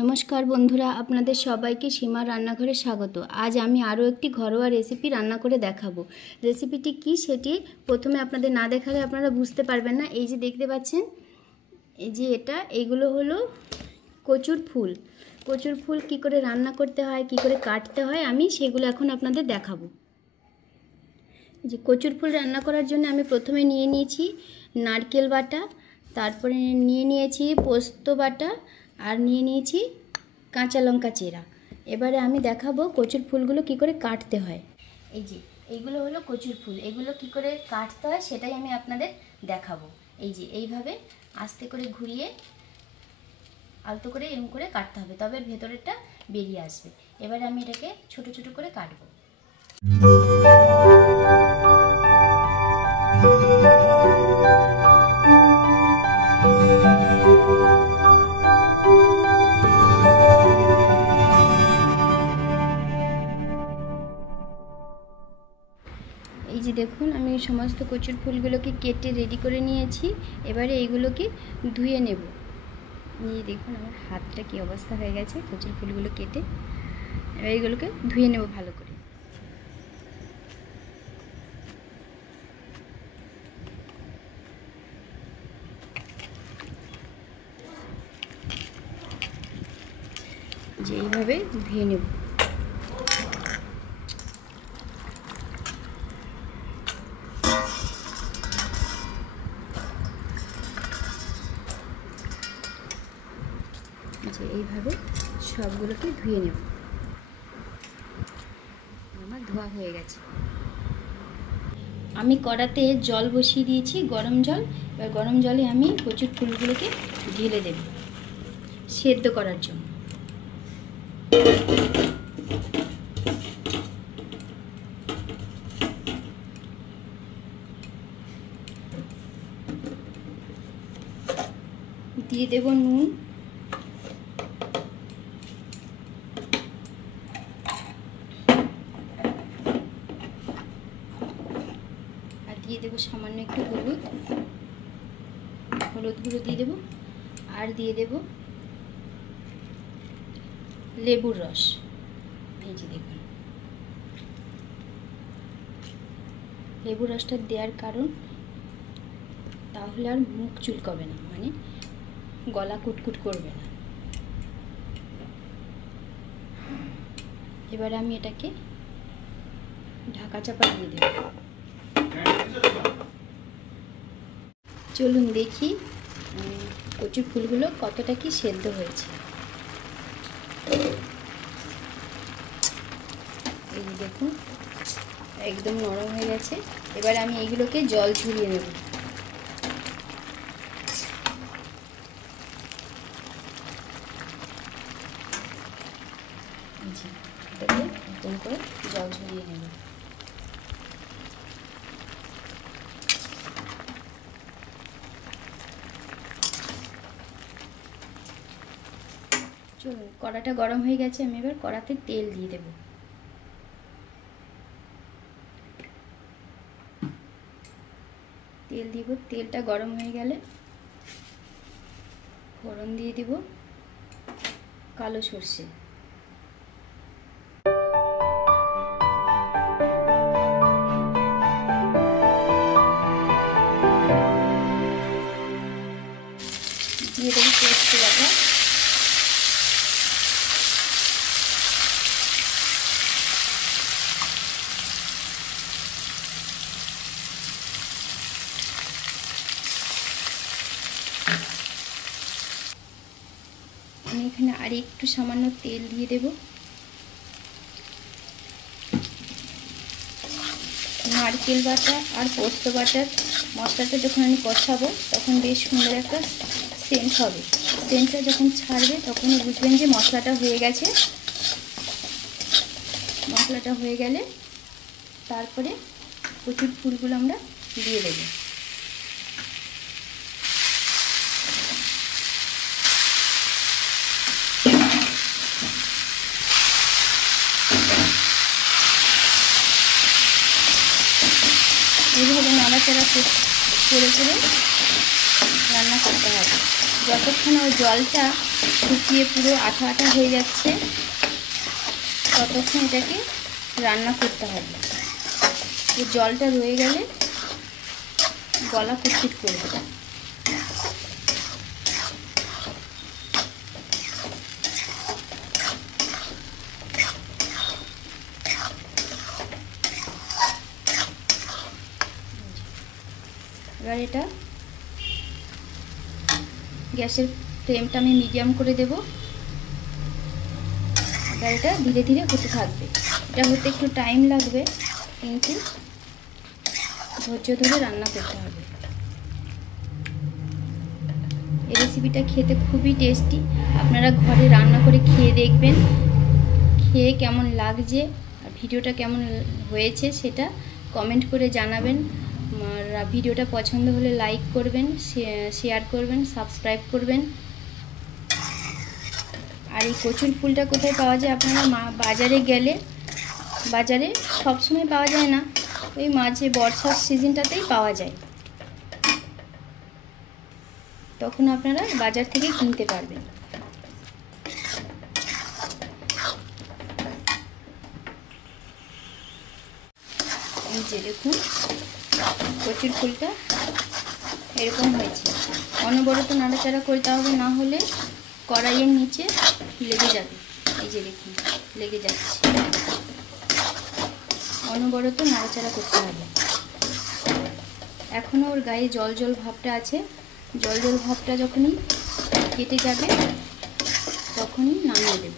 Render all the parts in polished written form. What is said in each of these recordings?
নমস্কার বন্ধুরা, আপনাদের সবাইকে সীমা রান্নাঘরে স্বাগত। আজ আমি আরও একটি ঘরোয়া রেসিপি রান্না করে দেখাবো। রেসিপিটি কি সেটি প্রথমে আপনাদের না দেখালে আপনারা বুঝতে পারবেন না। এই যে দেখতে পাচ্ছেন, এই যে এইগুলো হলো কচুর ফুল। কচুর ফুল কী করে রান্না করতে হয়, কী করে কাটতে হয়, আমি সেগুলো এখন আপনাদের দেখাবো। এই যে কচুর ফুল রান্না করার জন্য আমি প্রথমে নিয়ে নিয়েছি নারকেল বাটা, তারপরে নিয়ে নিয়েছি পোস্ত বাটা, আর নিয়ে নিয়েছি কাঁচা লঙ্কা চেরা। এবারে আমি দেখাবো কচুর ফুলগুলো কি করে কাটতে হয়। এই যে এইগুলো হলো কচুর ফুল, এগুলো কি করে কাটতে হয় সেটাই আমি আপনাদের দেখাবো। এই যে এইভাবে আস্তে করে ঘুরিয়ে আলতো করে এরকম করে কাটতে হবে, তবে ভেতরেরটা বেরিয়ে আসবে। এবারে আমি এটাকে ছোট ছোট করে কাটবো। এই যে দেখুন, আমি সমস্ত কচুর ফুলগুলোকে কেটে রেডি করে নিয়েছি। এবারে এইগুলোকে ধুয়ে নেব। এই দেখুন আমার হাতটা কি অবস্থা হয়ে গেছে কচুর ফুলগুলো কেটে। এবার এইগুলোকে ধুয়ে নেব ভালো করে। যে এইভাবে ধুয়ে নেব। যে এইভাবে সবগুলোকে ধুয়ে নেব। আমার ধোয়া হয়ে গেছে। আমি কড়াতে জল বসিয়ে দিয়েছি, গরম জল। এবার গরম জলে আমি কচুর ফুলগুলোকে ঢেলে দেব সেদ্ধ করার জন্য। দিয়ে দেব নুন, আর দিয়ে দেবো সামান্য একটু হলুদ গুঁড়ো দিয়ে দেবো, আর দিয়ে দেব লেবুর রস। এই যে দেখুন, লেবুর রসটা দেওয়ার কারণ তাহলে আর মুখ চুলকাবে না, মানে গলা কুটকুট করবে না। এবারে আমি এটাকে ঢাকা চাপা দিয়ে দেব। চলুন দেখি কচুর ফুলগুলো কতটা কি সেদ্ধ হয়েছে। এই যে দেখুন একদম নরম হয়ে গেছে। এবার আমি এইগুলোকে জল ঝরিয়ে নেব। এটাকে একদম করে জল ঝরিয়ে নেব। চলুন, কড়াটা গরম হয়ে গেছে, আমি এবার কড়াতে তেল দিয়ে দেব। তেল দিব, তেলটা গরম হয়ে গেলে ফোড়ন দিয়ে দিব কালো সর্ষে, দিয়ে দেবো পোস্ত বাটা, আমি এখানে আর একটু সামান্য তেল দিয়ে দেব। নারকেল বাটা আর পোস্ত বাটার মশলাটা যখন আমি কষাবো তখন বেশ সুন্দর একটা সেন্ট হবে। সেন্টটা যখন ছাড়বে তখন বুঝবেন যে মশলাটা হয়ে গেছে। মশলাটা হয়ে গেলে তারপরে কচুর ফুলগুলো আমরা দিয়ে দেব। এইভাবে নাড়াচাড়া করে রান্না করতে হবে। যতক্ষণ ওই জলটা শুকিয়ে পুরো আঠা আঠা হয়ে যাচ্ছে ততক্ষণ এটাকে রান্না করতে হবে। জলটা রয়ে গেলে গলা কুটকুট করবে। এবার এটা গ্যাসের ফ্লেমটা আমি মিডিয়াম করে দেব। এবার এটা ধীরে ধীরে হতে থাকবে। এটা হতে একটু টাইম লাগবে, কিন্তু ধৈর্য ধরে রান্না করতে হবে। এই রেসিপিটা খেতে খুবই টেস্টি। আপনারা ঘরে রান্না করে খেয়ে দেখবেন, খেয়ে কেমন লাগছে আর ভিডিওটা কেমন হয়েছে সেটা কমেন্ট করে জানাবেন। আর ভিডিওটা পছন্দ হলে লাইক করবেন, শেয়ার করবেন, সাবস্ক্রাইব করবেন। আর এই কচুর ফুলটা কোথায় পাওয়া যায়? আপনারা বাজারে গেলে, বাজারে সবসময় পাওয়া যায় না, ওই মাঝে বর্ষার সিজনটাতেই পাওয়া যায়, তখন আপনারা বাজার থেকে কিনতে পারবেন। এই যে দেখুন কচুর ফুলটা এরকম হয়েছে। অনবরত নাড়াচাড়া করতে হবে, না হলে কড়াইয়ের নিচে লেগে যাবে। এই যে দেখুন লেগে যাচ্ছে, অনবরত নাড়াচাড়া করতে হবে। এখনও ওর গায়ে জল জল ভাবটা আছে। জল জল ভাবটা যখনই কেটে যাবে তখনই নামিয়ে দেব।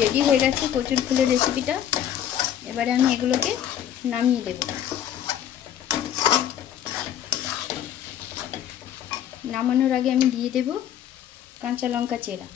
রেডি হয়ে গেছে কচুর ফুলের রেসিপিটা। এবারে আমি এগুলোকে নামিয়ে দেব। নামানোর আগে আমি দিয়ে দেব কাঁচা লঙ্কা চেরা।